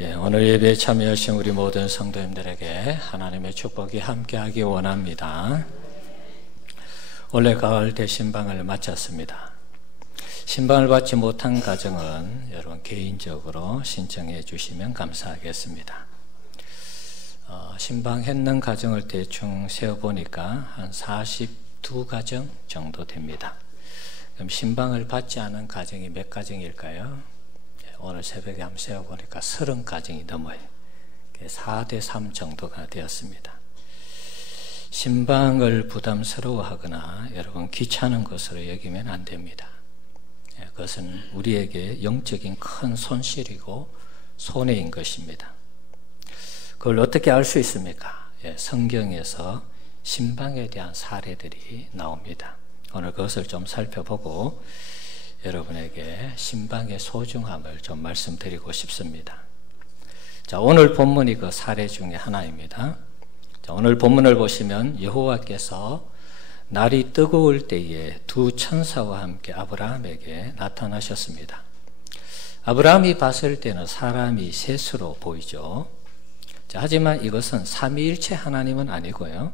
오늘 예배에 참여하신 우리 모든 성도님들에게 하나님의 축복이 함께하기 원합니다. 올해 가을 대신방을 마쳤습니다. 신방을 받지 못한 가정은 여러분 개인적으로 신청해 주시면 감사하겠습니다. 신방했는 가정을 대충 세어보니까 한 42가정 정도 됩니다. 그럼 신방을 받지 않은 가정이 몇 가정일까요? 오늘 새벽에 한번 세어보니까 30가정이 넘어요. 4대3 정도가 되었습니다. 신방을 부담스러워하거나 여러분 귀찮은 것으로 여기면 안 됩니다. 그것은 우리에게 영적인 큰 손실이고 손해인 것입니다. 그걸 어떻게 알 수 있습니까? 성경에서 신방에 대한 사례들이 나옵니다. 오늘 그것을 좀 살펴보고 여러분에게 신방의 소중함을 좀 말씀드리고 싶습니다. 자, 오늘 본문이 그 사례 중에 하나입니다. 자, 오늘 본문을 보시면 여호와께서 날이 뜨거울 때에 두 천사와 함께 아브라함에게 나타나셨습니다. 아브라함이 봤을 때는 사람이 셋으로 보이죠. 자, 하지만 이것은 삼위일체 하나님은 아니고요.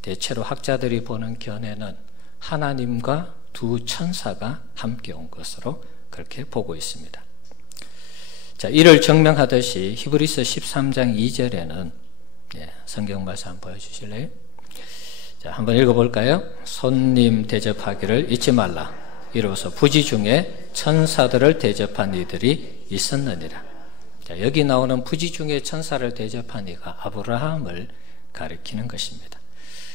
대체로 학자들이 보는 견해는 하나님과 두 천사가 함께 온 것으로 그렇게 보고 있습니다. 자, 이를 증명하듯이 히브리서 13장 2절에는 성경 말씀 한번 보여주실래요? 자, 한번 읽어볼까요? 손님 대접하기를 잊지 말라. 이로써 부지 중에 천사들을 대접한 이들이 있었느니라. 자, 여기 나오는 부지 중에 천사를 대접한 이가 아브라함을 가리키는 것입니다.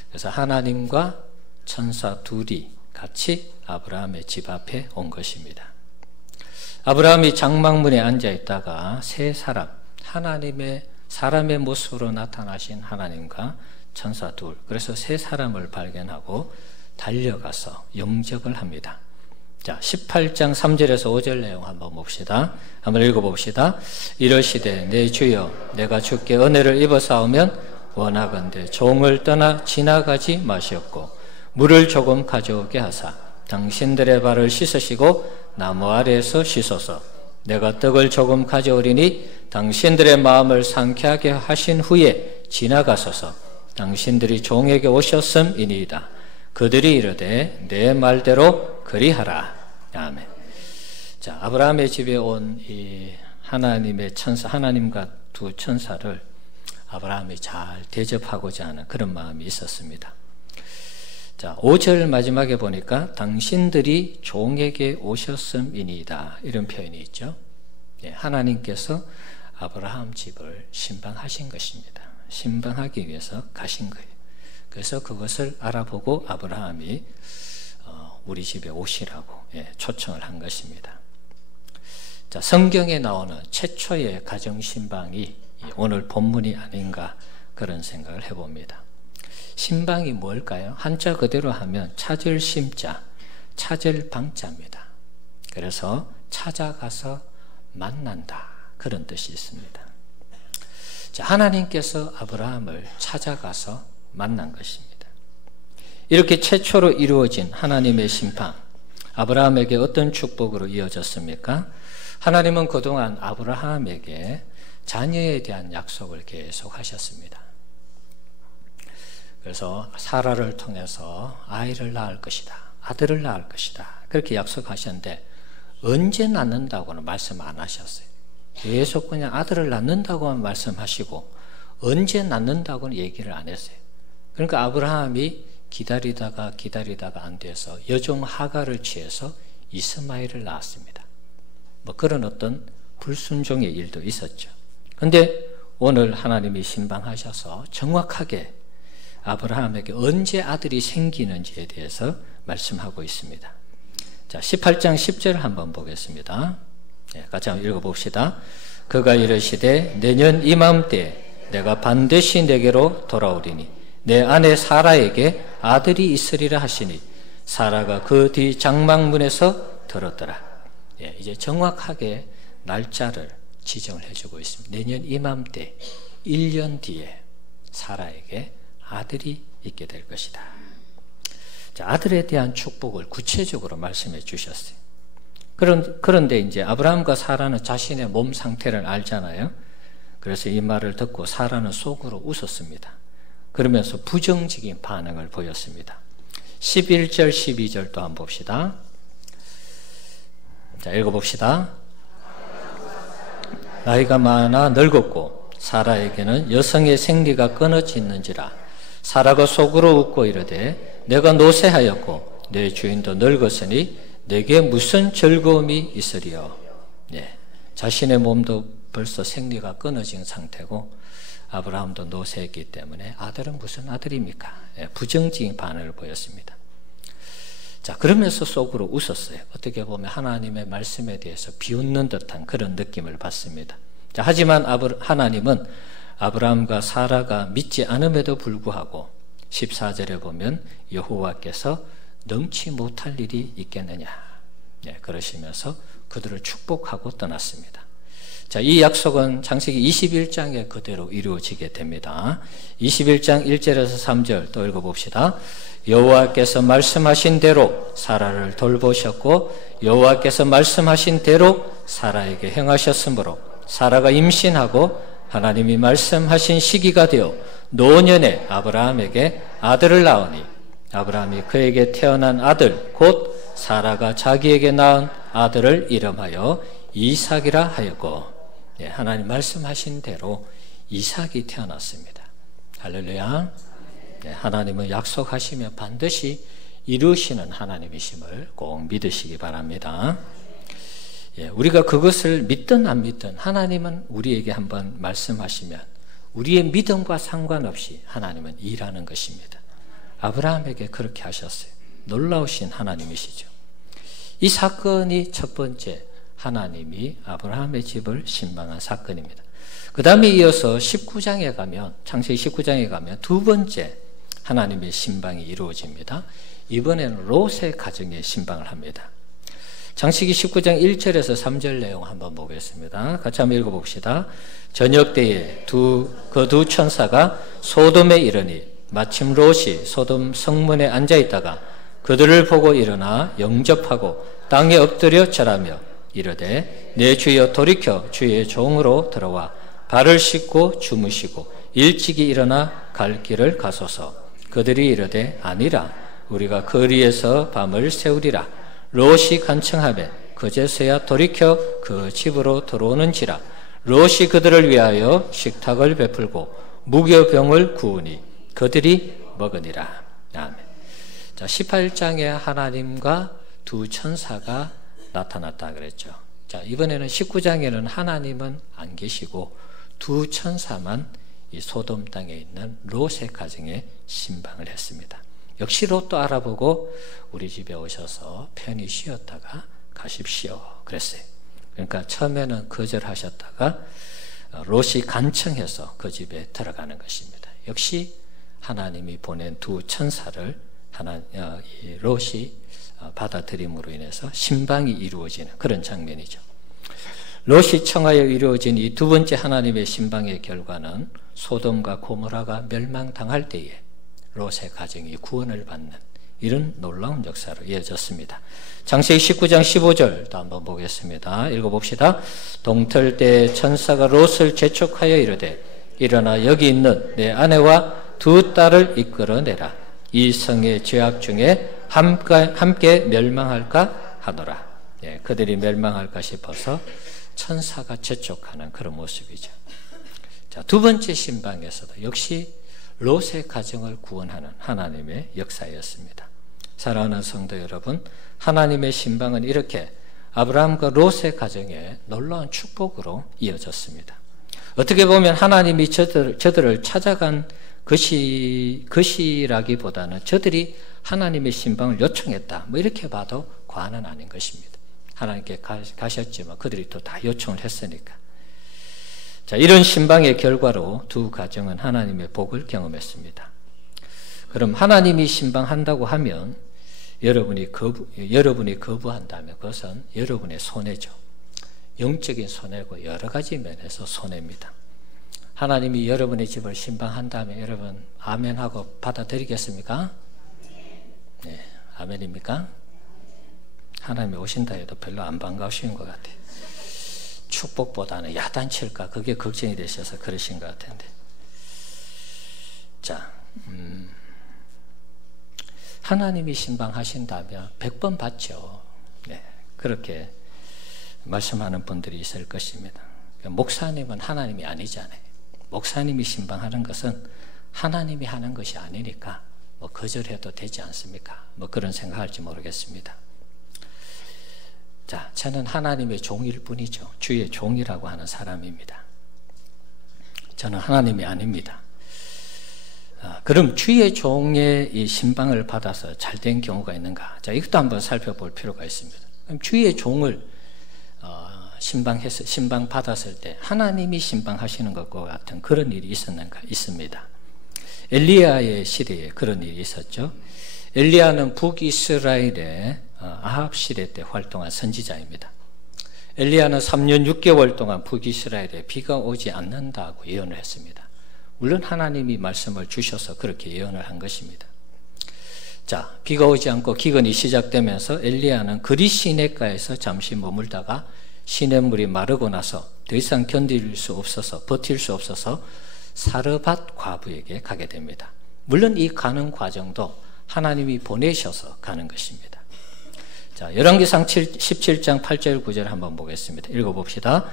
그래서 하나님과 천사 둘이 같이 아브라함의 집 앞에 온 것입니다. 아브라함이 장막문에 앉아 있다가 세 사람, 하나님의 사람의 모습으로 나타나신 하나님과 천사 둘, 그래서 세 사람을 발견하고 달려가서 영접을 합니다. 자, 18장 3절에서 5절 내용 한번 봅시다. 한번 읽어봅시다. 이러시되 내 주여 내가 주께 은혜를 입어사오면 원하건대 종을 떠나 지나가지 마시옵고 물을 조금 가져오게 하사 당신들의 발을 씻으시고 나무 아래에서 씻어서 내가 떡을 조금 가져오리니 당신들의 마음을 상쾌하게 하신 후에 지나가소서. 당신들이 종에게 오셨음이니이다. 그들이 이르되 내 말대로 그리하라. 아멘. 자, 아브라함의 집에 온 이 하나님의 천사, 하나님과 두 천사를 아브라함이 잘 대접하고자 하는 그런 마음이 있었습니다. 자, 5절 마지막에 보니까 당신들이 종에게 오셨음이니이다. 이런 표현이 있죠. 하나님께서 아브라함 집을 신방하신 것입니다. 신방하기 위해서 가신 거예요. 그래서 그것을 알아보고 아브라함이 우리 집에 오시라고 초청을 한 것입니다. 자, 성경에 나오는 최초의 가정신방이 오늘 본문이 아닌가 그런 생각을 해봅니다. 신방이 뭘까요? 한자 그대로 하면 찾을 심자, 찾을 방자입니다. 그래서 찾아가서 만난다 그런 뜻이 있습니다. 자, 하나님께서 아브라함을 찾아가서 만난 것입니다. 이렇게 최초로 이루어진 하나님의 심판, 아브라함에게 어떤 축복으로 이어졌습니까? 하나님은 그동안 아브라함에게 자녀에 대한 약속을 계속 하셨습니다. 그래서 사라를 통해서 아이를 낳을 것이다. 아들을 낳을 것이다. 그렇게 약속하셨는데 언제 낳는다고는 말씀 안 하셨어요. 계속 그냥 아들을 낳는다고만 말씀하시고 언제 낳는다고는 얘기를 안 했어요. 그러니까 아브라함이 기다리다가 안 돼서 여종 하갈을 취해서 이스마엘을 낳았습니다. 뭐 그런 어떤 불순종의 일도 있었죠. 그런데 오늘 하나님이 신방하셔서 정확하게 아브라함에게 언제 아들이 생기는지에 대해서 말씀하고 있습니다. 자, 18장 10절 한번 보겠습니다. 같이 한번 읽어봅시다. 그가 이르시되 내년 이맘때 내가 반드시 내게로 돌아오리니 내 아내 사라에게 아들이 있으리라 하시니 사라가 그 뒤 장막문에서 들었더라. 이제 정확하게 날짜를 지정을 해주고 있습니다. 내년 이맘때 1년 뒤에 사라에게 아들이 있게 될 것이다. 자, 아들에 대한 축복을 구체적으로 말씀해 주셨어요. 그런데 이제 아브라함과 사라는 자신의 몸 상태를 알잖아요. 그래서 이 말을 듣고 사라는 속으로 웃었습니다. 그러면서 부정적인 반응을 보였습니다. 11절 12절 또 한번 봅시다. 자, 읽어봅시다. 나이가 많아 늙었고 사라에게는 여성의 생리가 끊어지는지라. 사라가 속으로 웃고 이르되 내가 노쇠하였고 내 주인도 늙었으니 내게 무슨 즐거움이 있으리요. 네, 자신의 몸도 벌써 생리가 끊어진 상태고 아브라함도 노쇠했기 때문에 아들은 무슨 아들입니까? 네, 부정적인 반응을 보였습니다. 자, 그러면서 속으로 웃었어요. 어떻게 보면 하나님의 말씀에 대해서 비웃는 듯한 그런 느낌을 받습니다. 자, 하지만 하나님은 아브라함과 사라가 믿지 않음에도 불구하고 14절에 보면 여호와께서 능치 못할 일이 있겠느냐, 네, 그러시면서 그들을 축복하고 떠났습니다. 자, 이 약속은 창세기 21장에 그대로 이루어지게 됩니다. 21장 1절에서 3절 또 읽어봅시다. 여호와께서 말씀하신 대로 사라를 돌보셨고 여호와께서 말씀하신 대로 사라에게 행하셨으므로 사라가 임신하고 하나님이 말씀하신 시기가 되어 노년에 아브라함에게 아들을 낳으니 아브라함이 그에게 태어난 아들 곧 사라가 자기에게 낳은 아들을 이름하여 이삭이라 하였고, 예, 하나님 말씀하신 대로 이삭이 태어났습니다. 할렐루야. 예, 하나님은 약속하시면 반드시 이루시는 하나님이심을 꼭 믿으시기 바랍니다. 예, 우리가 그것을 믿든 안 믿든 하나님은 우리에게 한번 말씀하시면 우리의 믿음과 상관없이 하나님은 일하는 것입니다. 아브라함에게 그렇게 하셨어요. 놀라우신 하나님이시죠. 이 사건이 첫 번째 하나님이 아브라함의 집을 신방한 사건입니다. 그 다음에 이어서 19장에 가면, 창세기 19장에 가면 두 번째 하나님의 신방이 이루어집니다. 이번에는 롯의 가정에 신방을 합니다. 창세기 19장 1절에서 3절 내용 한번 보겠습니다. 같이 한번 읽어봅시다. 저녁 때에 그 두 천사가 소돔에 이르니 마침 롯이 소돔 성문에 앉아있다가 그들을 보고 일어나 영접하고 땅에 엎드려 절하며 이르되 내 주여 돌이켜 주의 종으로 들어와 발을 씻고 주무시고 일찍이 일어나 갈 길을 가소서. 그들이 이르되 아니라 우리가 거리에서 밤을 새우리라. 롯이 간청하매 그제서야 돌이켜 그 집으로 들어오는지라. 롯이 그들을 위하여 식탁을 베풀고 무교병을 구우니 그들이 먹으니라. 아멘. 자, 18장에 하나님과 두 천사가 나타났다 그랬죠. 자, 이번에는 19장에는 하나님은 안 계시고 두 천사만 이 소돔 땅에 있는 롯의 가정에 신방을 했습니다. 역시 롯도 알아보고 우리 집에 오셔서 편히 쉬었다가 가십시오 그랬어요. 그러니까 처음에는 거절하셨다가 롯이 간청해서 그 집에 들어가는 것입니다. 역시 하나님이 보낸 두 천사를 이 롯이 받아들임으로 인해서 신방이 이루어지는 그런 장면이죠. 롯이 청하여 이루어진 이 두 번째 하나님의 신방의 결과는 소돔과 고모라가 멸망당할 때에 롯의 가정이 구원을 받는 이런 놀라운 역사로 이어졌습니다. 창세기 19장 15절도 한번 보겠습니다. 읽어봅시다. 동틀 때 천사가 롯을 재촉하여 이르되 일어나 여기 있는 내 아내와 두 딸을 이끌어내라. 이 성의 죄악 중에 함께 멸망할까 하노라. 예, 그들이 멸망할까 싶어서 천사가 재촉하는 그런 모습이죠. 자, 두 번째 신방에서도 역시 롯의 가정을 구원하는 하나님의 역사였습니다. 사랑하는 성도 여러분, 하나님의 신방은 이렇게 아브라함과 롯의 가정에 놀라운 축복으로 이어졌습니다. 어떻게 보면 하나님이 저들을 찾아간 것이라기보다는 저들이 하나님의 신방을 요청했다, 뭐 이렇게 봐도 과언은 아닌 것입니다. 하나님께 가셨지만 그들이 또 다 요청을 했으니까. 자, 이런 신방의 결과로 두 가정은 하나님의 복을 경험했습니다. 그럼 하나님이 신방한다고 하면 여러분이 거부한다면 그것은 여러분의 손해죠. 영적인 손해고 여러 가지 면에서 손해입니다. 하나님이 여러분의 집을 신방한다면 여러분 아멘하고 받아들이겠습니까? 네, 아멘입니까? 하나님이 오신다 해도 별로 안 반가우신 것 같아요. 축복보다는 야단칠까 그게 걱정이 되셔서 그러신 것 같은데. 자, 하나님이 신방하신다면 100번 받죠. 네, 그렇게 말씀하는 분들이 있을 것입니다. 목사님은 하나님이 아니잖아요. 목사님이 신방하는 것은 하나님이 하는 것이 아니니까 뭐 거절해도 되지 않습니까? 뭐 그런 생각할지 모르겠습니다. 자, 저는 하나님의 종일 뿐이죠. 주의 종이라고 하는 사람입니다. 저는 하나님이 아닙니다. 그럼 주의 종의 이 신방을 받아서 잘된 경우가 있는가? 자, 이것도 한번 살펴볼 필요가 있습니다. 그럼 주의 종을 신방 받았을 때 하나님이 신방하시는 것과 같은 그런 일이 있었는가? 있습니다. 엘리야의 시대에 그런 일이 있었죠. 엘리야는 북이스라엘의 아합 시대 때 활동한 선지자입니다. 엘리야는 3년 6개월 동안 북이스라엘에 비가 오지 않는다고 예언을 했습니다. 물론 하나님이 말씀을 주셔서 그렇게 예언을 한 것입니다. 자, 비가 오지 않고 기근이 시작되면서 엘리야는 그리 시냇가에서 잠시 머물다가 시냇물이 마르고 나서 더 이상 견딜 수 없어서 버틸 수 없어서 사르밧 과부에게 가게 됩니다. 물론 이 가는 과정도 하나님이 보내셔서 가는 것입니다. 자, 열왕기상 17장 8절 9절 한번 보겠습니다. 읽어봅시다.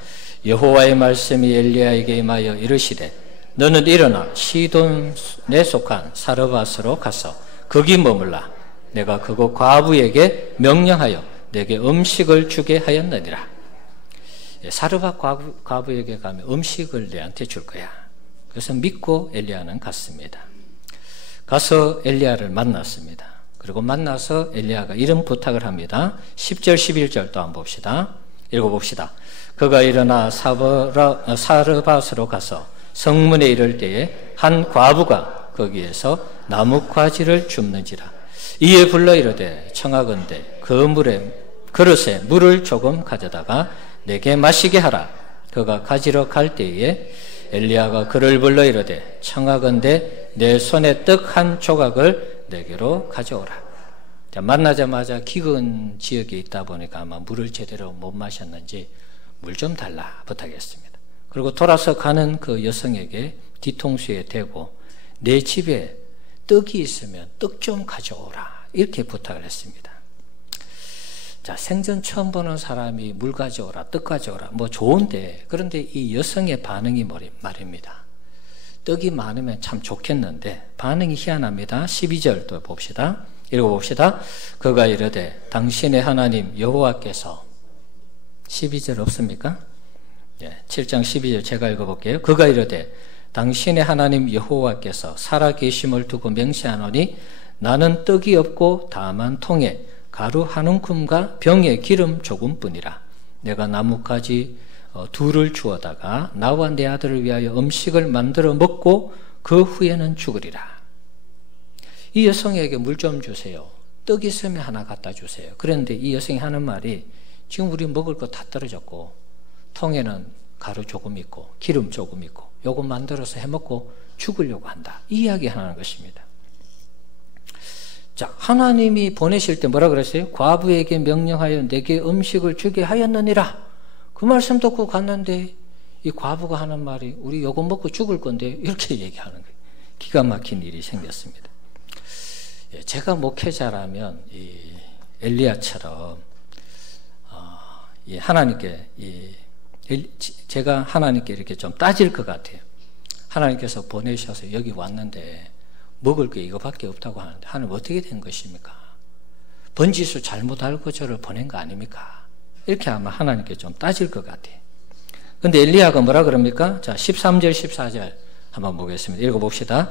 여호와의 말씀이 엘리야에게 임하여 이르시되 너는 일어나 시돈에 속한 사르밧으로 가서 거기 머물라. 내가 그곳 과부에게 명령하여 내게 음식을 주게 하였느니라. 사르밧 과부에게 가면 음식을 내한테 줄 거야. 그래서 믿고 엘리야는 갔습니다. 가서 엘리야를 만났습니다. 그리고 만나서 엘리야가 이런 부탁을 합니다. 10절 11절 또 한번 봅시다. 읽어봅시다. 그가 일어나 사르밧으로 가서 성문에 이를 때에 한 과부가 거기에서 나뭇가지를 줍는지라. 이에 불러 이르되 청하건대 그 그릇에 물을 조금 가져다가 내게 마시게 하라. 그가 가지러 갈 때에 엘리야가 그를 불러 이르되 청하건대 내 손에 떡 한 조각을 내게로 가져오라. 자, 만나자마자 기근 지역에 있다 보니까 아마 물을 제대로 못 마셨는지 물 좀 달라 부탁했습니다. 그리고 돌아서 가는 그 여성에게 뒤통수에 대고 내 집에 떡이 있으면 떡 좀 가져오라 이렇게 부탁을 했습니다. 자, 생전 처음 보는 사람이 물 가져오라, 떡 가져오라, 뭐 좋은데, 그런데 이 여성의 반응이 말입니다. 떡이 많으면 참 좋겠는데 반응이 희한합니다. 12절 또 봅시다. 읽어봅시다. 그가 이르되 당신의 하나님 여호와께서 12절 없습니까? 7장 12절 제가 읽어볼게요. 그가 이르되 당신의 하나님 여호와께서 살아계심을 두고 맹세하노니 나는 떡이 없고 다만 통에 가루 한 움큼과 병에 기름 조금뿐이라. 내가 나뭇가지 둘을 주어다가 나와 내 아들을 위하여 음식을 만들어 먹고 그 후에는 죽으리라. 이 여성에게 물 좀 주세요. 떡 있으면 하나 갖다 주세요. 그런데 이 여성이 하는 말이 지금 우리 먹을 거 다 떨어졌고 통에는 가루 조금 있고 기름 조금 있고 요거 만들어서 해먹고 죽으려고 한다. 이 이야기 하는 것입니다. 자, 하나님이 보내실 때 뭐라 그랬어요? 과부에게 명령하여 내게 음식을 주게 하였느니라. 그 말씀 듣고 갔는데 이 과부가 하는 말이 우리 요거 먹고 죽을 건데 이렇게 얘기하는 거예요. 기가 막힌 일이 생겼습니다. 제가 목회자라면 이 엘리야처럼 하나님께 제가 하나님께 이렇게 좀 따질 것 같아요. 하나님께서 보내셔서 여기 왔는데 먹을 게 이거밖에 없다고 하는데 하나님 어떻게 된 것입니까? 번지수 잘못 알고 저를 보낸 거 아닙니까? 이렇게 아마 하나님께 좀 따질 것 같아요. 근데 엘리야가 뭐라 그럽니까? 자, 13절 14절 한번 보겠습니다. 읽어봅시다.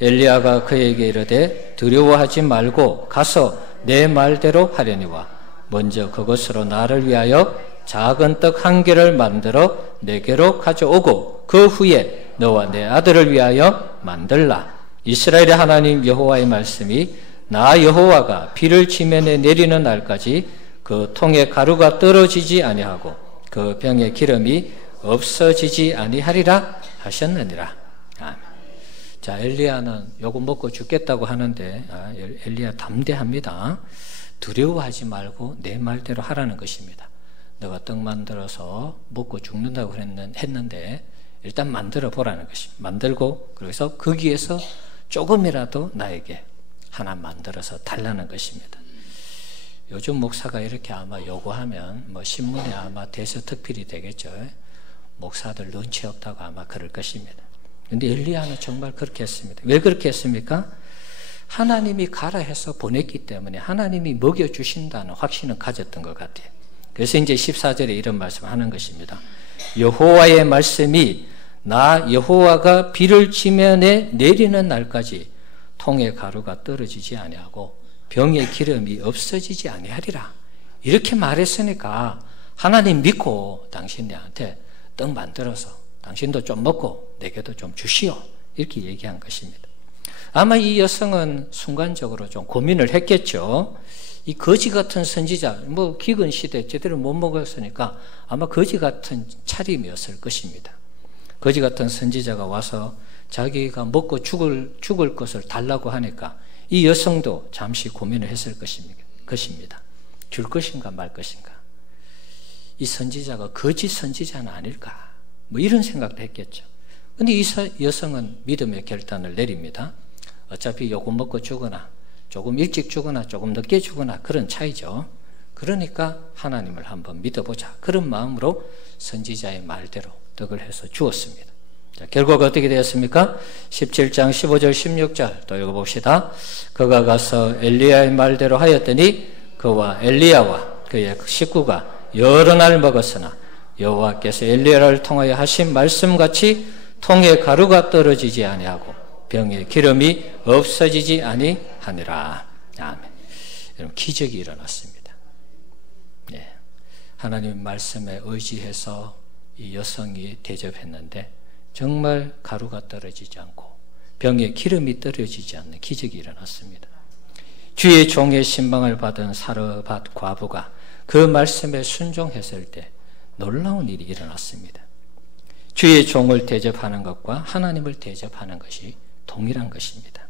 엘리야가 그에게 이르되 두려워하지 말고 가서 내 말대로 하려니와 먼저 그것으로 나를 위하여 작은 떡 한 개를 만들어 내게로 가져오고 그 후에 너와 내 아들을 위하여 만들라. 이스라엘의 하나님 여호와의 말씀이 나 여호와가 비를 지면에 내리는 날까지 그 통에 가루가 떨어지지 아니하고 그 병에 기름이 없어지지 아니하리라 하셨느니라. 아멘. 자, 엘리야는 요거 먹고 죽겠다고 하는데 엘리야 담대합니다. 두려워하지 말고 내 말대로 하라는 것입니다. 너가 떡 만들어서 먹고 죽는다고 했는데 일단 만들어 보라는 것입니다. 만들고 그래서 거기에서 조금이라도 나에게 하나 만들어서 달라는 것입니다. 요즘 목사가 이렇게 아마 요구하면 뭐 신문에 아마 대서특필이 되겠죠. 목사들 눈치 없다고 아마 그럴 것입니다. 그런데 엘리야는 정말 그렇게 했습니다. 왜 그렇게 했습니까? 하나님이 가라 해서 보냈기 때문에 하나님이 먹여주신다는 확신은 가졌던 것 같아요. 그래서 이제 14절에 이런 말씀을 하는 것입니다. 여호와의 말씀이 나 여호와가 비를 지면에 내리는 날까지 통의 가루가 떨어지지 아니하고 병의 기름이 없어지지 아니하리라. 이렇게 말했으니까 하나님 믿고 당신네한테 떡 만들어서 당신도 좀 먹고 내게도 좀 주시오. 이렇게 얘기한 것입니다. 아마 이 여성은 순간적으로 좀 고민을 했겠죠. 이 거지 같은 선지자, 뭐 기근 시대 제대로 못 먹었으니까 아마 거지 같은 차림이었을 것입니다. 거지 같은 선지자가 와서 자기가 먹고 죽을 것을 달라고 하니까 이 여성도 잠시 고민을 했을 것입니다. 줄 것인가 말 것인가. 이 선지자가 거짓 선지자는 아닐까. 뭐 이런 생각도 했겠죠. 그런데 이 여성은 믿음의 결단을 내립니다. 어차피 요거 먹고 죽거나 조금 일찍 죽거나 조금 늦게 죽거나 그런 차이죠. 그러니까 하나님을 한번 믿어보자. 그런 마음으로 선지자의 말대로 떡을 해서 주었습니다. 자, 결과가 어떻게 되었습니까? 17장 15절 16절 또 읽어봅시다. 그가 가서 엘리야의 말대로 하였더니 그와 엘리야와 그의 식구가 여러 날 먹었으나 여호와께서 엘리야를 통하여 하신 말씀같이 통에 가루가 떨어지지 아니하고 병에 기름이 없어지지 아니하니라. 아멘. 여러분 기적이 일어났습니다. 네. 하나님 말씀에 의지해서 이 여성이 대접했는데 정말 가루가 떨어지지 않고 병에 기름이 떨어지지 않는 기적이 일어났습니다. 주의 종의 신방을 받은 사르밧 과부가 그 말씀에 순종했을 때 놀라운 일이 일어났습니다. 주의 종을 대접하는 것과 하나님을 대접하는 것이 동일한 것입니다.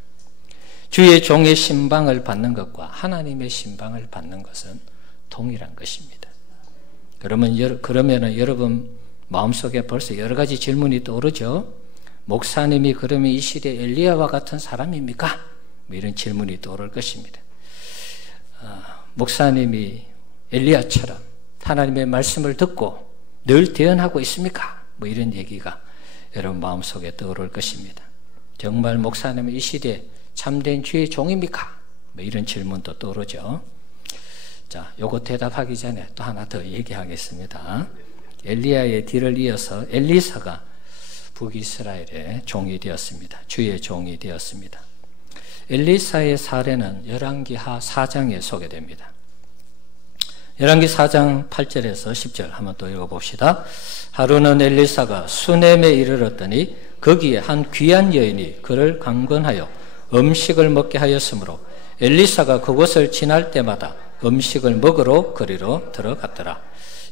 주의 종의 신방을 받는 것과 하나님의 신방을 받는 것은 동일한 것입니다. 그러면 여러분 마음속에 벌써 여러 가지 질문이 떠오르죠. 목사님이 그러면 이 시대 엘리야와 같은 사람입니까? 뭐 이런 질문이 떠오를 것입니다. 목사님이 엘리야처럼 하나님의 말씀을 듣고 늘 대언하고 있습니까? 뭐 이런 얘기가 여러분 마음속에 떠오를 것입니다. 정말 목사님은 이 시대 참된 주의 종입니까? 뭐 이런 질문도 떠오르죠. 자, 요거 대답하기 전에 또 하나 더 얘기하겠습니다. 엘리야의 뒤를 이어서 엘리사가 북이스라엘의 종이 되었습니다. 주의 종이 되었습니다. 엘리사의 사례는 열왕기하 4장에 소개됩니다. 열왕기 4장 8절에서 10절 한번 또 읽어봅시다. 하루는 엘리사가 수넴에 이르렀더니 거기에 한 귀한 여인이 그를 강권하여 음식을 먹게 하였으므로 엘리사가 그곳을 지날 때마다 음식을 먹으러 거리로 들어갔더라.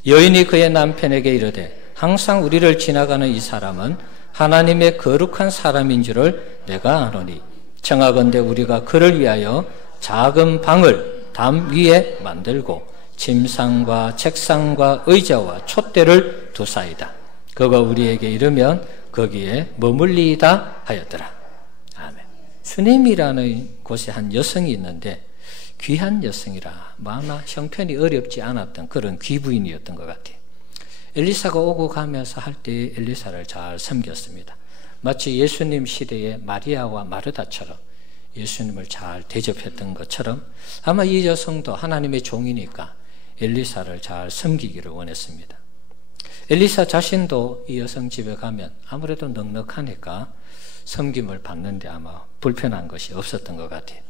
여인이 그의 남편에게 이르되 항상 우리를 지나가는 이 사람은 하나님의 거룩한 사람인 줄을 내가 아노니 청하건대 우리가 그를 위하여 작은 방을 담 위에 만들고 침상과 책상과 의자와 촛대를 두사이다. 그가 우리에게 이르면 거기에 머물리이다 하였더라. 아멘. 수넴이라는 곳에 한 여성이 있는데 귀한 여성이라 아마 형편이 어렵지 않았던 그런 귀부인이었던 것 같아요. 엘리사가 오고 가면서 할 때 엘리사를 잘 섬겼습니다. 마치 예수님 시대의 마리아와 마르다처럼 예수님을 잘 대접했던 것처럼 아마 이 여성도 하나님의 종이니까 엘리사를 잘 섬기기를 원했습니다. 엘리사 자신도 이 여성 집에 가면 아무래도 넉넉하니까 섬김을 받는데 아마 불편한 것이 없었던 것 같아요.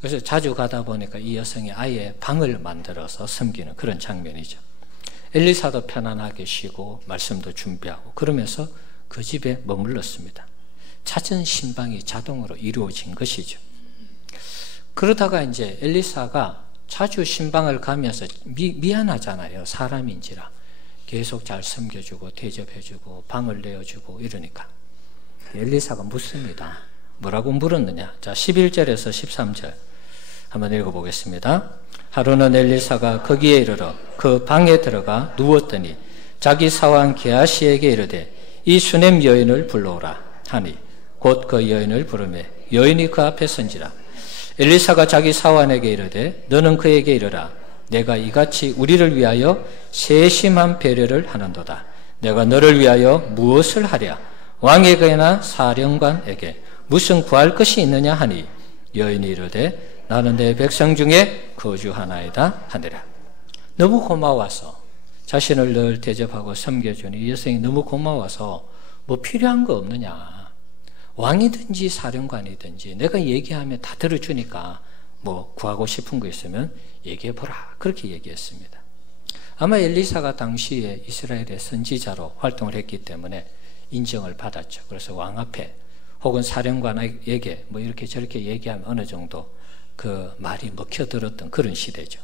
그래서 자주 가다 보니까 이 여성이 아예 방을 만들어서 섬기는 그런 장면이죠. 엘리사도 편안하게 쉬고 말씀도 준비하고 그러면서 그 집에 머물렀습니다. 찾은 신방이 자동으로 이루어진 것이죠. 그러다가 이제 엘리사가 자주 신방을 가면서 미안하잖아요. 사람인지라 계속 잘 섬겨주고 대접해주고 방을 내어주고 이러니까 엘리사가 묻습니다. 뭐라고 물었느냐? 자, 11절에서 13절 한번 읽어보겠습니다. 하루는 엘리사가 거기에 이르러 그 방에 들어가 누웠더니 자기 사환 게하시에게 이르되 이 수넴 여인을 불러오라 하니 곧 그 여인을 부르매 여인이 그 앞에 선지라. 엘리사가 자기 사환에게 이르되 너는 그에게 이르라. 내가 이같이 우리를 위하여 세심한 배려를 하는도다. 내가 너를 위하여 무엇을 하랴? 왕에게나 사령관에게 무슨 구할 것이 있느냐 하니 여인이 이르되 나는 내 백성 중에 거주하나이다 하니라. 너무 고마워서 자신을 늘 대접하고 섬겨주는 이 여성이 너무 고마워서 뭐 필요한 거 없느냐. 왕이든지 사령관이든지 내가 얘기하면 다 들어주니까 뭐 구하고 싶은 거 있으면 얘기해보라. 그렇게 얘기했습니다. 아마 엘리사가 당시에 이스라엘의 선지자로 활동을 했기 때문에 인정을 받았죠. 그래서 왕 앞에 혹은 사령관에게 뭐 이렇게 저렇게 얘기하면 어느 정도 그 말이 먹혀들었던 그런 시대죠.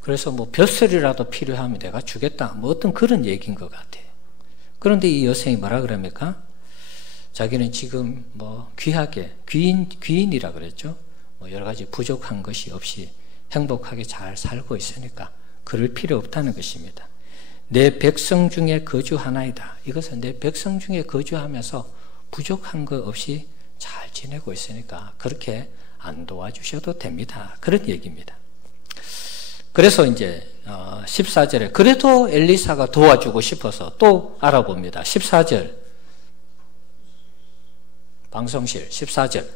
그래서 뭐 벼슬이라도 필요하면 내가 주겠다. 뭐 어떤 그런 얘기인 것 같아요. 그런데 이 여성이 뭐라 그럽니까? 자기는 지금 뭐 귀하게 귀인이라 그랬죠. 뭐 여러 가지 부족한 것이 없이 행복하게 잘 살고 있으니까 그럴 필요 없다는 것입니다. 내 백성 중에 거주하나이다. 이것은 내 백성 중에 거주하면서 부족한 것 없이 잘 지내고 있으니까 그렇게 안 도와주셔도 됩니다. 그런 얘기입니다. 그래서 이제 14절에 그래도 엘리사가 도와주고 싶어서 또 알아봅니다. 14절 방송실 14절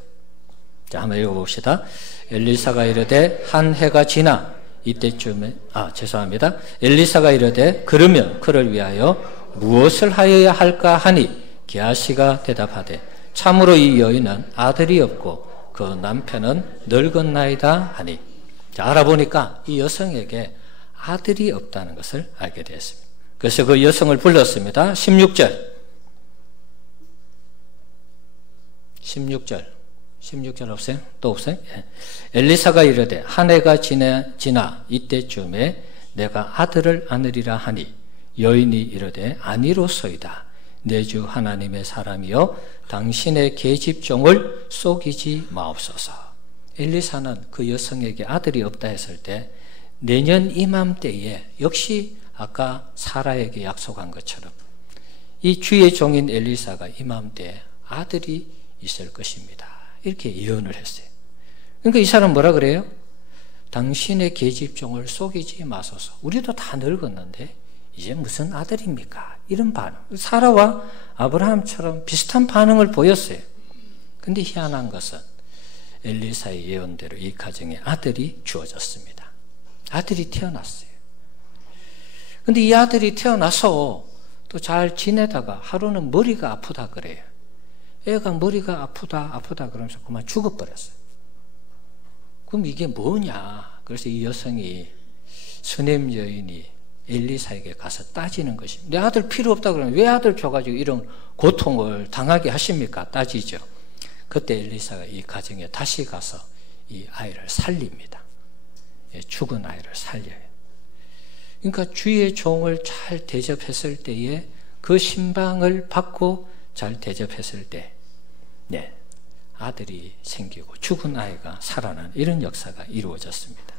자 한번 읽어봅시다. 엘리사가 이르되 한 해가 지나 이때쯤에 죄송합니다. 엘리사가 이르되 그러면 그를 위하여 무엇을 하여야 할까 하니 게하시가 대답하되 참으로 이 여인은 아들이 없고 그 남편은 늙었나이다 하니 자, 알아보니까 이 여성에게 아들이 없다는 것을 알게 되었습니다. 그래서 그 여성을 불렀습니다. 16절 없어요? 또 없어요? 예. 엘리사가 이르되 한 해가 지나 이때쯤에 내가 아들을 안으리라 하니 여인이 이르되 아니로소이다. 내 주 하나님의 사람이여 당신의 계집종을 속이지 마옵소서. 엘리사는 그 여성에게 아들이 없다 했을 때 내년 이맘때에 역시 아까 사라에게 약속한 것처럼 이 주의 종인 엘리사가 이맘때에 아들이 있을 것입니다. 이렇게 예언을 했어요. 그러니까 이 사람 뭐라 그래요? 당신의 계집종을 속이지 마소서. 우리도 다 늙었는데 이제 무슨 아들입니까? 이런 반응. 사라와 아브라함처럼 비슷한 반응을 보였어요. 근데 희한한 것은 엘리사의 예언대로 이 가정에 아들이 주어졌습니다. 아들이 태어났어요. 근데 이 아들이 태어나서 또 잘 지내다가 하루는 머리가 아프다 그래요. 애가 머리가 아프다 그러면서 그만 죽어버렸어요. 그럼 이게 뭐냐? 그래서 이 여성이 수넴 여인이 엘리사에게 가서 따지는 것입니다. 내 아들 필요 없다 그러면 왜 아들 줘가지고 이런 고통을 당하게 하십니까? 따지죠. 그때 엘리사가 이 가정에 다시 가서 이 아이를 살립니다. 죽은 아이를 살려요. 그러니까 주의 종을 잘 대접했을 때에 그 신방을 받고 잘 대접했을 때 아들이 생기고 죽은 아이가 살아나는 이런 역사가 이루어졌습니다.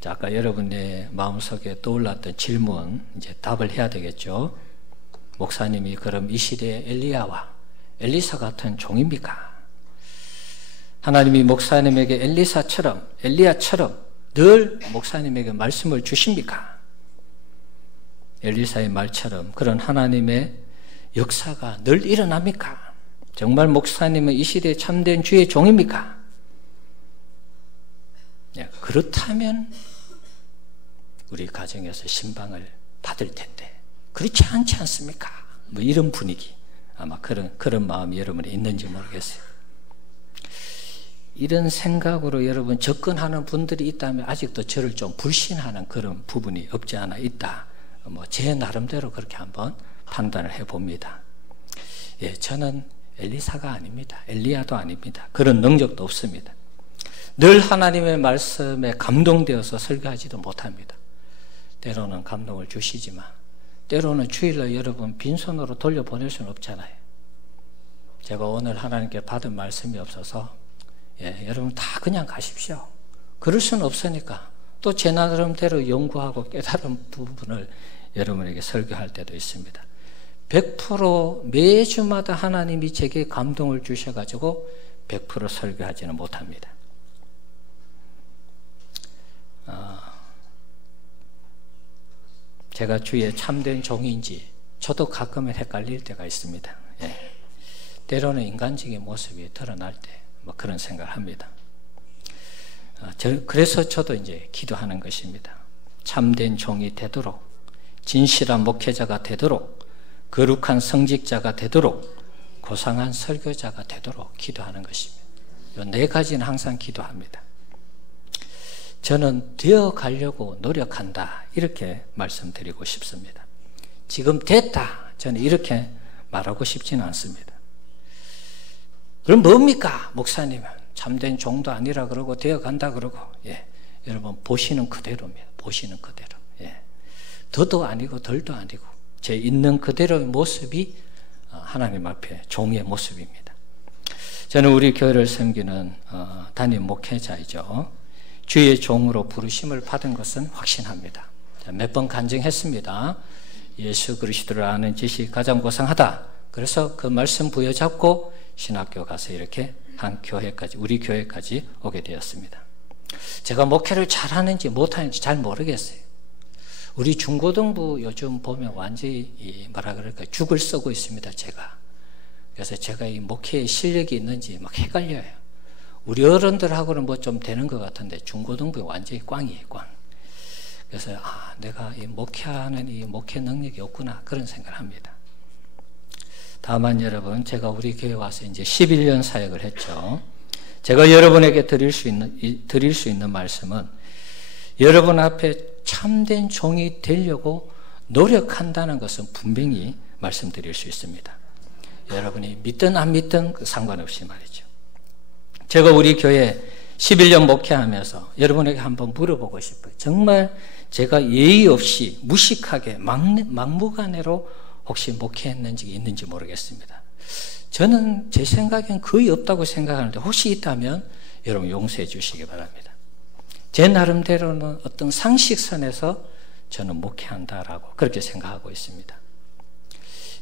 자, 아까 여러분의 마음속에 떠올랐던 질문 이제 답을 해야 되겠죠. 목사님이 그럼 이 시대의 엘리야와 엘리사 같은 종입니까? 하나님이 목사님에게 엘리야처럼 늘 목사님에게 말씀을 주십니까? 엘리사의 말처럼 그런 하나님의 역사가 늘 일어납니까? 정말 목사님은 이 시대에 참된 주의 종입니까? 그렇다면 우리 가정에서 신방을 받을 텐데 그렇지 않지 않습니까? 뭐 이런 분위기 아마 그런 마음이 여러분에 있는지 모르겠어요. 이런 생각으로 여러분 접근하는 분들이 있다면 아직도 저를 좀 불신하는 그런 부분이 없지 않아 있다. 뭐 제 나름대로 그렇게 한번 판단을 해봅니다. 저는 엘리사가 아닙니다. 엘리야도 아닙니다. 그런 능력도 없습니다. 늘 하나님의 말씀에 감동되어서 설교하지도 못합니다. 때로는 감동을 주시지만 때로는 주일날 여러분 빈손으로 돌려보낼 수는 없잖아요. 제가 오늘 하나님께 받은 말씀이 없어서 여러분 다 그냥 가십시오. 그럴 수는 없으니까 또 제 나름대로 연구하고 깨달은 부분을 여러분에게 설교할 때도 있습니다. 100% 매주마다 하나님이 제게 감동을 주셔가지고 100% 설교하지는 못합니다. 제가 주의 참된 종인지 저도 가끔은 헷갈릴 때가 있습니다. 때로는 인간적인 모습이 드러날 때 그런 생각을 합니다. 그래서 저도 이제 기도하는 것입니다. 참된 종이 되도록, 진실한 목회자가 되도록, 거룩한 성직자가 되도록, 고상한 설교자가 되도록 기도하는 것입니다. 이 4가지는 항상 기도합니다. 저는 되어 가려고 노력한다, 이렇게 말씀드리고 싶습니다. 지금 됐다, 저는 이렇게 말하고 싶지는 않습니다. 그럼 뭡니까? 목사님은 참된 종도 아니라 그러고 되어 간다 그러고, 여러분 보시는 그대로입니다. 보시는 그대로. 더도 아니고 덜도 아니고 제 있는 그대로의 모습이 하나님 앞에 종의 모습입니다. 저는 우리 교회를 섬기는 담임 목회자이죠. 주의 종으로 부르심을 받은 것은 확신합니다. 몇 번 간증했습니다. 예수 그리스도를 아는 지식이 가장 고상하다. 그래서 그 말씀 부여잡고 신학교 가서 이렇게 한 교회까지, 우리 교회까지 오게 되었습니다. 제가 목회를 잘하는지 못하는지 잘 모르겠어요. 우리 중고등부 요즘 보면 완전히 뭐라 그럴까, 죽을 쓰고 있습니다, 제가. 그래서 제가 이 목회에 실력이 있는지 막 헷갈려요. 우리 어른들하고는 뭐 좀 되는 것 같은데 중고등부에 완전히 꽝이에요, 꽝. 그래서 내가 이 목회하는 이 목회 능력이 없구나, 그런 생각을 합니다. 다만 여러분, 제가 우리 교회 와서 이제 11년 사역을 했죠. 제가 여러분에게 드릴 수 있는 말씀은, 여러분 앞에 참된 종이 되려고 노력한다는 것은 분명히 말씀드릴 수 있습니다. 여러분이 믿든 안 믿든 상관없이 말이죠. 제가 우리 교회 11년 목회하면서 여러분에게 한번 물어보고 싶어요. 정말 제가 예의 없이 무식하게 막무가내로 혹시 목회했는지 있는지 모르겠습니다. 저는 제 생각엔 거의 없다고 생각하는데 혹시 있다면 여러분 용서해 주시기 바랍니다. 제 나름대로는 어떤 상식선에서 저는 목회한다라고 그렇게 생각하고 있습니다.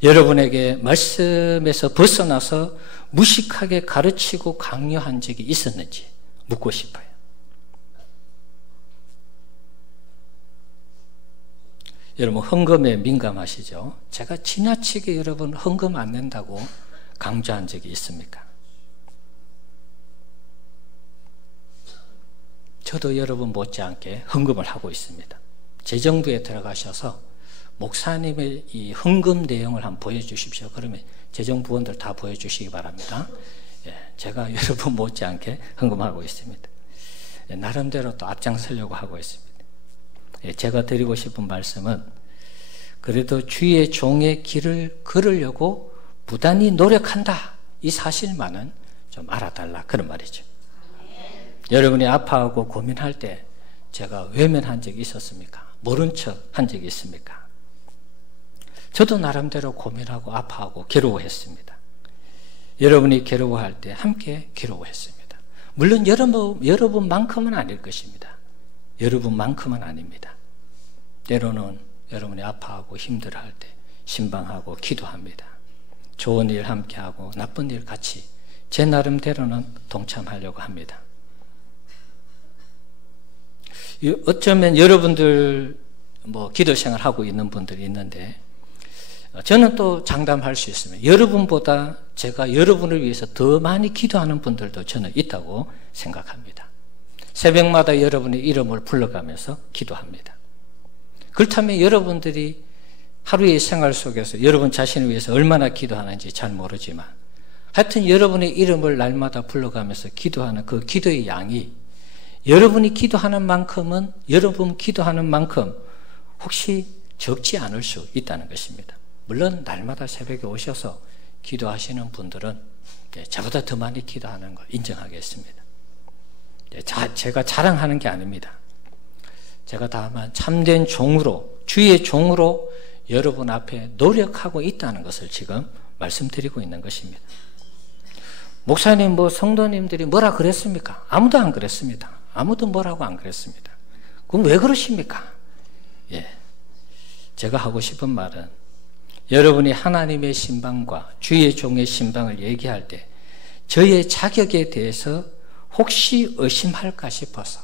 여러분에게 말씀에서 벗어나서 무식하게 가르치고 강요한 적이 있었는지 묻고 싶어요. 여러분 헌금에 민감하시죠? 제가 지나치게 여러분 헌금 안 낸다고 강조한 적이 있습니까? 저도 여러분 못지않게 헌금을 하고 있습니다. 재정부에 들어가셔서 목사님의 이 헌금 내용을 한번 보여주십시오. 그러면 재정부원들 다 보여주시기 바랍니다. 제가 여러분 못지않게 헌금하고 있습니다. 나름대로 또 앞장서려고 하고 있습니다. 제가 드리고 싶은 말씀은, 그래도 주의 종의 길을 걸으려고 부단히 노력한다, 이 사실만은 좀 알아달라, 그런 말이죠. 여러분이 아파하고 고민할 때 제가 외면한 적이 있었습니까? 모른 척 한 적이 있습니까? 저도 나름대로 고민하고 아파하고 괴로워했습니다. 여러분이 괴로워할 때 함께 괴로워했습니다. 물론 여러분만큼은 아닐 것입니다. 여러분만큼은 아닙니다. 때로는 여러분이 아파하고 힘들어할 때 신방하고 기도합니다. 좋은 일 함께하고 나쁜 일 같이 제 나름대로는 동참하려고 합니다. 어쩌면 여러분들 기도 생활하고 있는 분들이 있는데, 저는 또 장담할 수 있습니다. 여러분보다 제가 여러분을 위해서 더 많이 기도하는 분들도 저는 있다고 생각합니다. 새벽마다 여러분의 이름을 불러가면서 기도합니다. 그렇다면 여러분들이 하루의 생활 속에서 여러분 자신을 위해서 얼마나 기도하는지 잘 모르지만, 하여튼 여러분의 이름을 날마다 불러가면서 기도하는 그 기도의 양이 여러분이 기도하는 만큼은, 여러분 기도하는 만큼 혹시 적지 않을 수 있다는 것입니다. 물론 날마다 새벽에 오셔서 기도하시는 분들은 저보다 더 많이 기도하는 걸 인정하겠습니다. 제가 자랑하는 게 아닙니다. 제가 다만 참된 종으로, 주의 종으로 여러분 앞에 노력하고 있다는 것을 지금 말씀드리고 있는 것입니다. 목사님, 성도님들이 뭐라 그랬습니까? 아무도 안 그랬습니다. 아무도 뭐라고 안 그랬습니다. 그럼 왜 그러십니까? 제가 하고 싶은 말은 여러분이 하나님의 신방과 주의 종의 신방을 얘기할 때 저의 자격에 대해서 혹시 의심할까 싶어서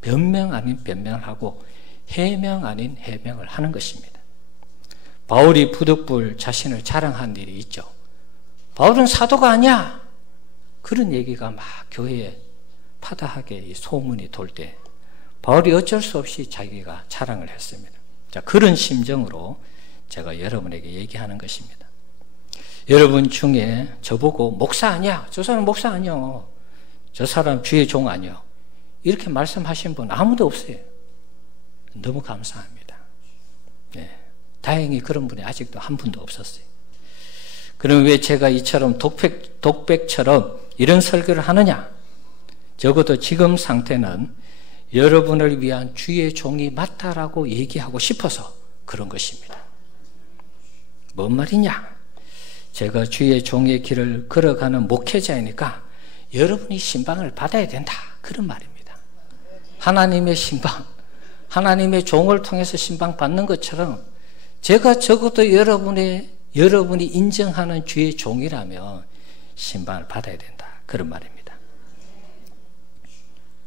변명 아닌 변명을 하고 해명 아닌 해명을 하는 것입니다. 바울이 부득불 자신을 자랑한 일이 있죠. 바울은 사도가 아니야. 그런 얘기가 막 교회에 파다하게 소문이 돌 때 바울이 어쩔 수 없이 자기가 자랑을 했습니다. 자, 그런 심정으로 제가 여러분에게 얘기하는 것입니다. 여러분 중에 저보고 목사 아니야. 저 사람 목사 아니야. 저 사람 주의 종 아니야. 이렇게 말씀하신 분 아무도 없어요. 너무 감사합니다. 다행히 그런 분이 아직도 한 분도 없었어요. 그럼 왜 제가 이처럼 독백처럼 이런 설교를 하느냐? 적어도 지금 상태는 여러분을 위한 주의 종이 맞다라고 얘기하고 싶어서 그런 것입니다. 뭔 말이냐? 제가 주의 종의 길을 걸어가는 목회자이니까 여러분이 신방을 받아야 된다. 그런 말입니다. 하나님의 신방, 하나님의 종을 통해서 신방 받는 것처럼 제가 적어도 여러분이 인정하는 주의 종이라면 신방을 받아야 된다. 그런 말입니다.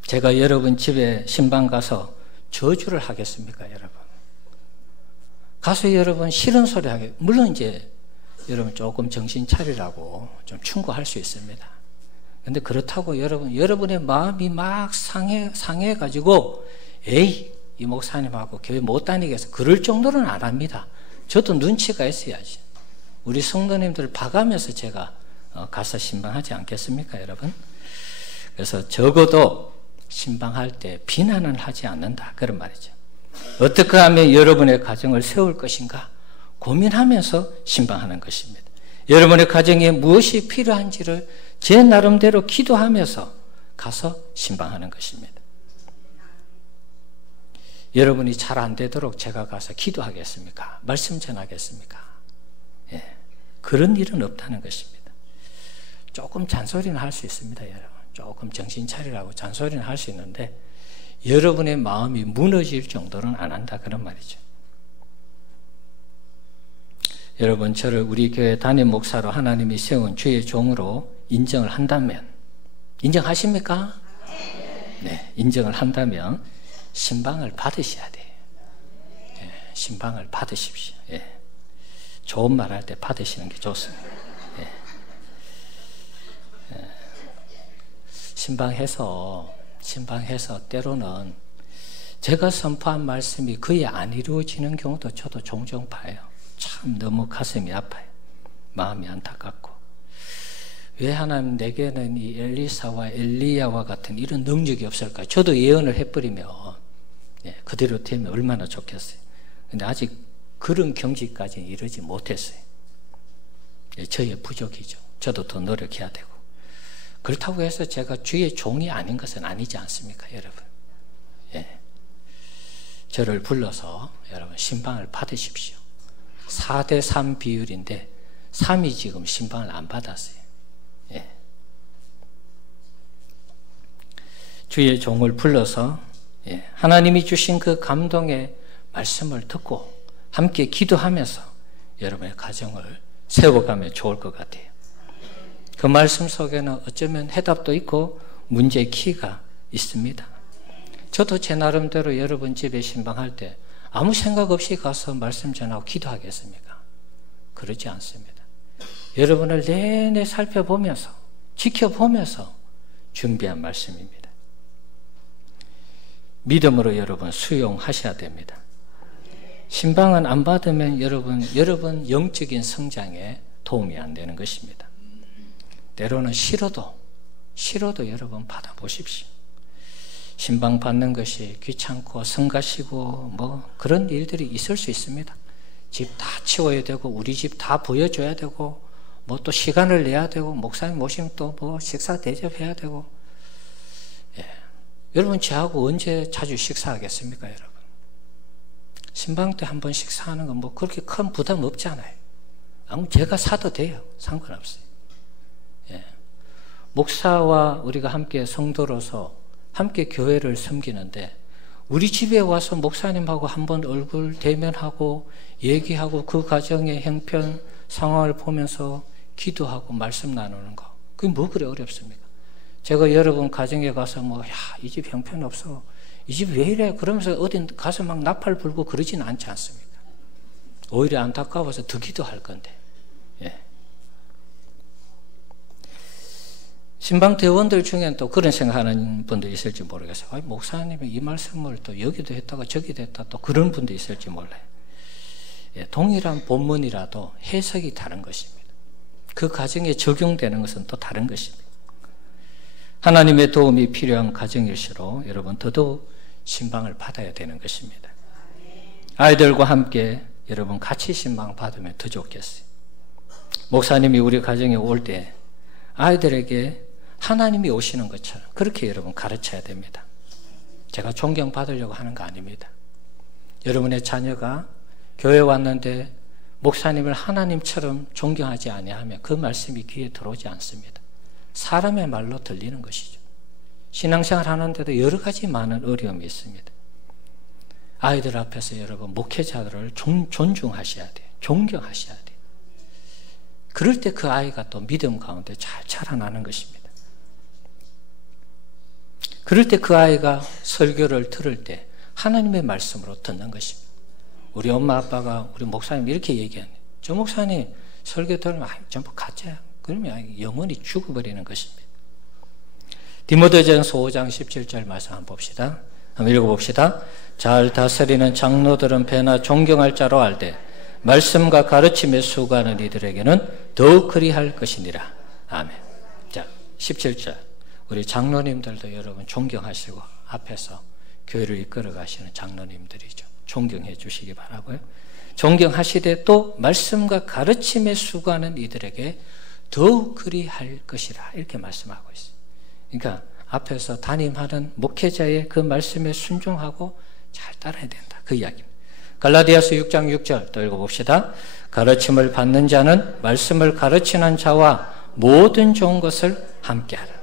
제가 여러분 집에 신방 가서 저주를 하겠습니까, 여러분? 가서 여러분 싫은 소리 물론 이제 여러분 조금 정신 차리라고 좀 충고할 수 있습니다. 근데 그렇다고 여러분의 마음이 막 상해가지고 에이, 이 목사님하고 교회 못 다니겠어. 그럴 정도는 안 합니다. 저도 눈치가 있어야지. 우리 성도님들 봐가면서 제가 가서 신방하지 않겠습니까, 여러분? 그래서 적어도 신방할 때 비난은 하지 않는다. 그런 말이죠. 어떻게 하면 여러분의 가정을 세울 것인가 고민하면서 신방하는 것입니다. 여러분의 가정에 무엇이 필요한지를 제 나름대로 기도하면서 가서 신방하는 것입니다. 여러분이 잘 안 되도록 제가 가서 기도하겠습니까? 말씀 전하겠습니까? 그런 일은 없다는 것입니다. 조금 잔소리는 할 수 있습니다, 여러분. 조금 정신 차리라고 잔소리는 할 수 있는데 여러분의 마음이 무너질 정도는 안 한다, 그런 말이죠. 여러분, 저를 우리 교회 담임 목사로 하나님이 세운 주의 종으로 인정을 한다면, 인정하십니까? 네, 인정을 한다면 신방을 받으셔야 돼요. 신방을 받으십시오. 좋은 말 할 때 받으시는 게 좋습니다. 신방해서 때로는 제가 선포한 말씀이 거의 안 이루어지는 경우도 저도 종종 봐요. 참 너무 가슴이 아파요. 마음이 안타깝고. 왜 하나님 내게는 이 엘리사와 엘리야와 같은 이런 능력이 없을까? 저도 예언을 해버리면 그대로 되면 얼마나 좋겠어요. 근데 아직 그런 경지까지는 이르지 못했어요. 저의 부족이죠. 저도 더 노력해야 되고. 그렇다고 해서 제가 주의 종이 아닌 것은 아니지 않습니까, 여러분? 저를 불러서 여러분 신방을 받으십시오. 4대3 비율인데 3이 지금 신방을 안 받았어요. 주의 종을 불러서 하나님이 주신 그 감동의 말씀을 듣고 함께 기도하면서 여러분의 가정을 세워가면 좋을 것 같아요. 그 말씀 속에는 어쩌면 해답도 있고 문제의 키가 있습니다. 저도 제 나름대로 여러분 집에 신방할 때 아무 생각 없이 가서 말씀 전하고 기도하겠습니까? 그러지 않습니다. 여러분을 내내 살펴보면서 지켜보면서 준비한 말씀입니다. 믿음으로 여러분 수용하셔야 됩니다. 신방은 안 받으면 여러분 영적인 성장에 도움이 안 되는 것입니다. 때로는 싫어도 여러분 받아보십시오. 신방 받는 것이 귀찮고 성가시고 그런 일들이 있을 수 있습니다. 집 다 치워야 되고 우리 집 다 보여줘야 되고 또 시간을 내야 되고 목사님 모시면 또 식사 대접해야 되고. 여러분 저하고 언제 자주 식사하겠습니까, 여러분? 신방 때 한 번 식사하는 건 그렇게 큰 부담 없잖아요. 제가 사도 돼요. 상관없어요. 목사와 우리가 함께 성도로서 함께 교회를 섬기는데 우리 집에 와서 목사님하고 한번 얼굴 대면하고 얘기하고 그 가정의 형편 상황을 보면서 기도하고 말씀 나누는 거, 그게 뭐 그래 어렵습니까? 제가 여러분 가정에 가서 이 집 형편없어, 이 집 왜 이래, 그러면서 어디 가서 막 나팔 불고 그러지는 않지 않습니까? 오히려 안타까워서 더 기도할 건데. 예. 신방대원들 중에는 또 그런 생각하는 분도 있을지 모르겠어요. 목사님이 이 말씀을 또 여기도 했다가 저기도 했다, 또 그런 분도 있을지 몰라요. 예, 동일한 본문이라도 해석이 다른 것입니다. 그 가정에 적용되는 것은 또 다른 것입니다. 하나님의 도움이 필요한 가정일수록 여러분 더더욱 신방을 받아야 되는 것입니다. 아이들과 함께 여러분 같이 신방 받으면 더 좋겠어요. 목사님이 우리 가정에 올 때 아이들에게 하나님이 오시는 것처럼 그렇게 여러분 가르쳐야 됩니다. 제가 존경받으려고 하는 거 아닙니다. 여러분의 자녀가 교회 왔는데 목사님을 하나님처럼 존경하지 아니하면 그 말씀이 귀에 들어오지 않습니다. 사람의 말로 들리는 것이죠. 신앙생활 하는데도 여러 가지 많은 어려움이 있습니다. 아이들 앞에서 여러분 목회자들을 존중하셔야 돼요. 존경하셔야 돼요. 그럴 때 그 아이가 또 믿음 가운데 잘 자라나는 것입니다. 그럴 때 그 아이가 설교를 들을 때 하나님의 말씀으로 듣는 것입니다. 우리 엄마 아빠가 우리 목사님 이렇게 얘기하네. 저 목사님 설교 들으면 전부 가짜야. 그러면 영원히 죽어버리는 것입니다. 디모데전서 5장 17절 말씀 한번 봅시다. 한번 읽어봅시다. 잘 다스리는 장로들은 배나 존경할 자로 알되 말씀과 가르침에 수고하는 이들에게는 더욱 그리할 것이니라. 아멘. 자, 17절. 우리 장로님들도 여러분 존경하시고 앞에서 교회를 이끌어 가시는 장로님들이죠. 존경해 주시기 바라고요. 존경하시되 또 말씀과 가르침에 수고하는 이들에게 더욱 그리할 것이라 이렇게 말씀하고 있어요. 그러니까 앞에서 담임하는 목회자의 그 말씀에 순종하고 잘 따라야 된다. 그 이야기입니다. 갈라디아서 6장 6절 또 읽어봅시다. 가르침을 받는 자는 말씀을 가르치는 자와 모든 좋은 것을 함께하라.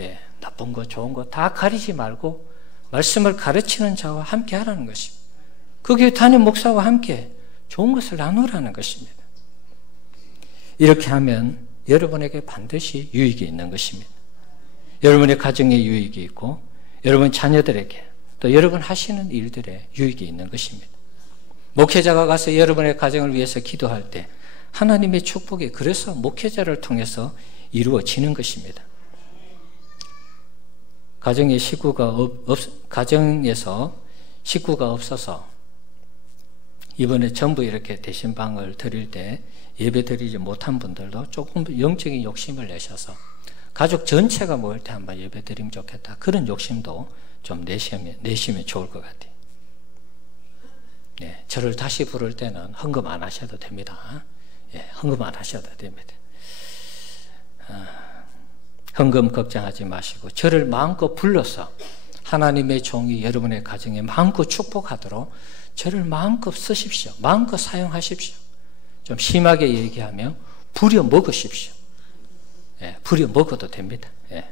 예, 나쁜 거 좋은 거 다 가리지 말고 말씀을 가르치는 자와 함께하라는 것입니다. 그게 담임 목사와 함께 좋은 것을 나누라는 것입니다. 이렇게 하면 여러분에게 반드시 유익이 있는 것입니다. 여러분의 가정에 유익이 있고 여러분 자녀들에게 또 여러분 하시는 일들에 유익이 있는 것입니다. 목회자가 가서 여러분의 가정을 위해서 기도할 때 하나님의 축복이 그래서 목회자를 통해서 이루어지는 것입니다. 가정에서 식구가 없어서 이번에 전부 이렇게 대신방을 드릴 때 예배 드리지 못한 분들도 조금 영적인 욕심을 내셔서 가족 전체가 모일 때 한번 예배 드리면 좋겠다. 그런 욕심도 좀 내시면 좋을 것 같아요. 네, 저를 다시 부를 때는 헌금 안 하셔도 됩니다. 예, 헌금 안 하셔도 됩니다. 헌금 걱정하지 마시고 저를 마음껏 불러서 하나님의 종이 여러분의 가정에 마음껏 축복하도록 저를 마음껏 쓰십시오. 마음껏 사용하십시오. 좀 심하게 얘기하면 부려 먹으십시오. 예, 부려 먹어도 됩니다. 예.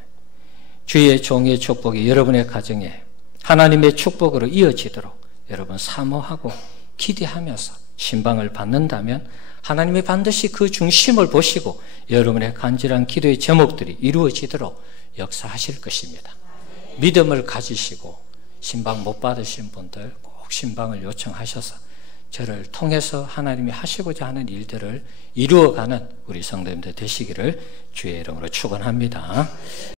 주의 종의 축복이 여러분의 가정에 하나님의 축복으로 이어지도록 여러분 사모하고 기대하면서 신방을 받는다면 하나님이 반드시 그 중심을 보시고 여러분의 간절한 기도의 제목들이 이루어지도록 역사하실 것입니다. 믿음을 가지시고 신방 못 받으신 분들 꼭 신방을 요청하셔서 저를 통해서 하나님이 하시고자 하는 일들을 이루어가는 우리 성도님들 되시기를 주의 이름으로 축원합니다.